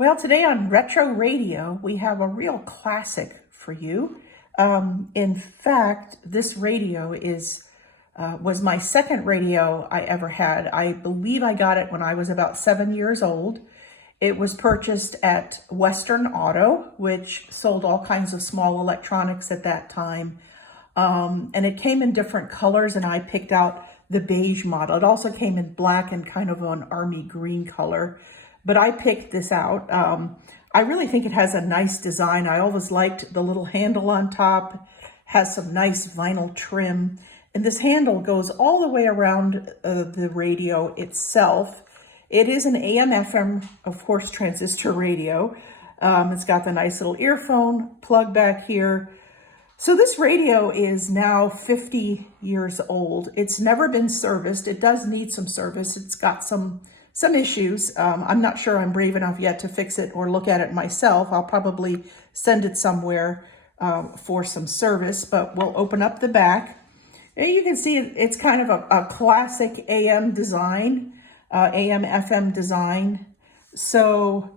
Well, today on Retro Radio, we have a real classic for you. In fact, this radio was my second radio I ever had. I believe I got it when I was about 7 years old. It was purchased at Western Auto, which sold all kinds of small electronics at that time. And it came in different colors, and I picked out the beige model. It also came in black and kind of an army green color. But I picked this out. I really think it has a nice design. I always liked the little handle on top, has some nice vinyl trim. And this handle goes all the way around the radio itself. It is an AM/FM, of course, transistor radio. It's got the nice little earphone plug back here. So this radio is now 50 years old. It's never been serviced. It does need some service. It's got some issues. I'm not sure I'm brave enough yet to fix it or look at it myself. I'll probably send it somewhere for some service, but we'll open up the back. And you can see it's kind of a classic AM design, AM/FM design. So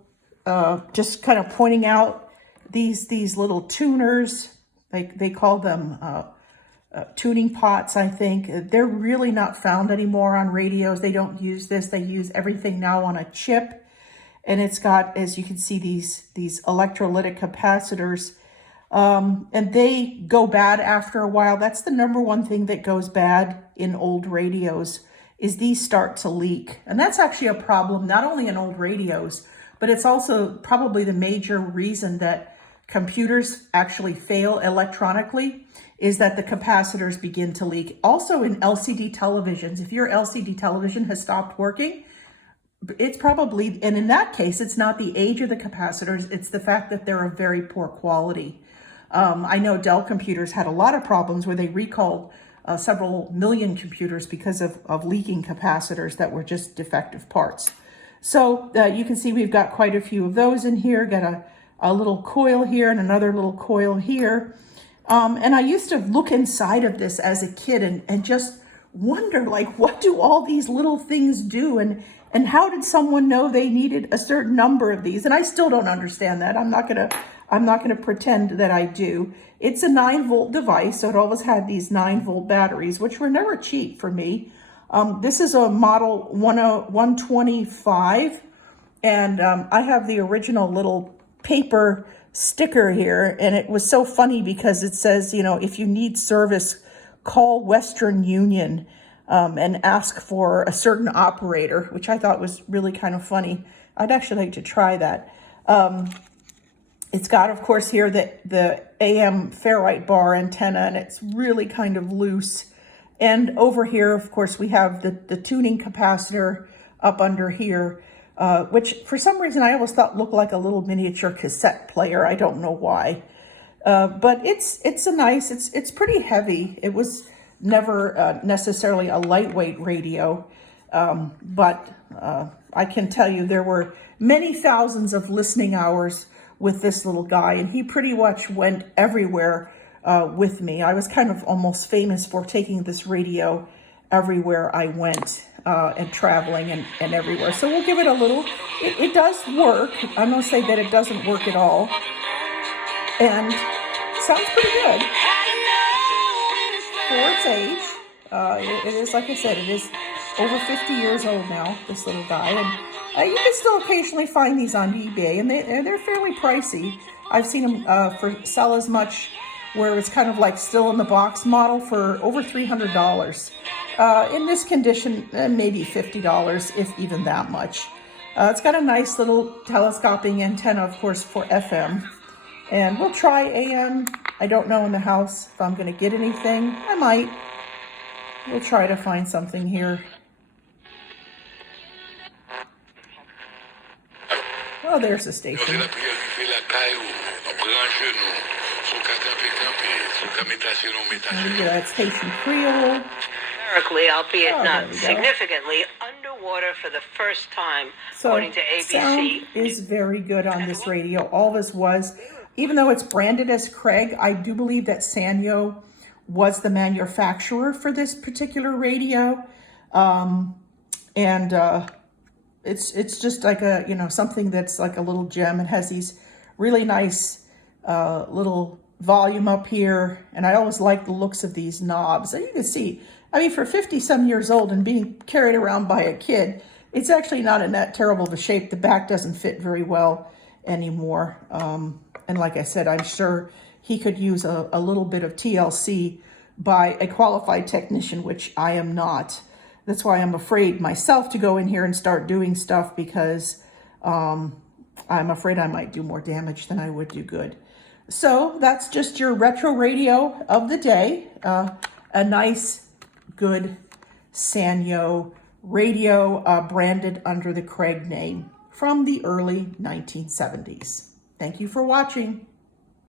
just kind of pointing out these little tuners, like they call them tuning pots, I think. They're really not found anymore on radios. They don't use this. They use everything now on a chip. And it's got, as you can see, these electrolytic capacitors. And they go bad after a while. That's the number one thing that goes bad in old radios, is these start to leak. And that's actually a problem, not only in old radios, but it's also probably the major reason that computers actually fail electronically, is that the capacitors begin to leak. Also in LCD televisions, if your LCD television has stopped working, it's probably, and in that case, it's not the age of the capacitors, it's the fact that they're of very poor quality. I know Dell computers had a lot of problems where they recalled several million computers because of leaking capacitors that were just defective parts. So you can see we've got quite a few of those in here. Got a little coil here and another little coil here. And I used to look inside of this as a kid and just wonder, like, what do all these little things do? And how did someone know they needed a certain number of these? And I still don't understand that. I'm not gonna pretend that I do. It's a 9-volt device, so it always had these 9-volt batteries, which were never cheap for me. This is a model 125, and I have the original little paper sticker here, and it was so funny because it says, you know, if you need service, call Western Union and ask for a certain operator, which I thought was really kind of funny. I'd actually like to try that. It's got, of course, here the AM ferrite bar antenna, and it's really kind of loose. And over here, of course, we have the tuning capacitor up under here, which for some reason I always thought looked like a little miniature cassette player. I don't know why. But it's pretty heavy. It was never necessarily a lightweight radio, but I can tell you there were many thousands of listening hours with this little guy, and he pretty much went everywhere with me. I was kind of almost famous for taking this radio everywhere I went, and traveling and everywhere. So we'll give it a little, it does work. I'm gonna say that it doesn't work at all. And sounds pretty good for its age. It is, like I said, it is over 50 years old now, this little guy. And you can still occasionally find these on eBay, and they're fairly pricey. I've seen them sell as much, where it's kind of like still in the box model, for over $300. In this condition, maybe $50, if even that much. It's got a nice little telescoping antenna, of course, for FM. And we'll try AM. I don't know in the house if I'm going to get anything. I might. We'll try to find something here. Oh, there's the station. That's Haitian Creole. Numerically, albeit not significantly, underwater for the first time, according to ABC. Sound is very good on this radio. All this was, even though it's branded as Craig, I do believe that Sanyo was the manufacturer for this particular radio. it's just like a, something that's like a little gem. It has these really nice little volume up here, and I always like the looks of these knobs. And you can see, I mean, for 50 some years old and being carried around by a kid, it's actually not in that terrible of a shape. The back doesn't fit very well anymore. And like I said, I'm sure he could use a little bit of TLC by a qualified technician, which I am not. That's why I'm afraid myself to go in here and start doing stuff, because I'm afraid I might do more damage than I would do good. So that's just your retro radio of the day. A nice, good Sanyo radio branded under the Craig name from the early 1970s. Thank you for watching.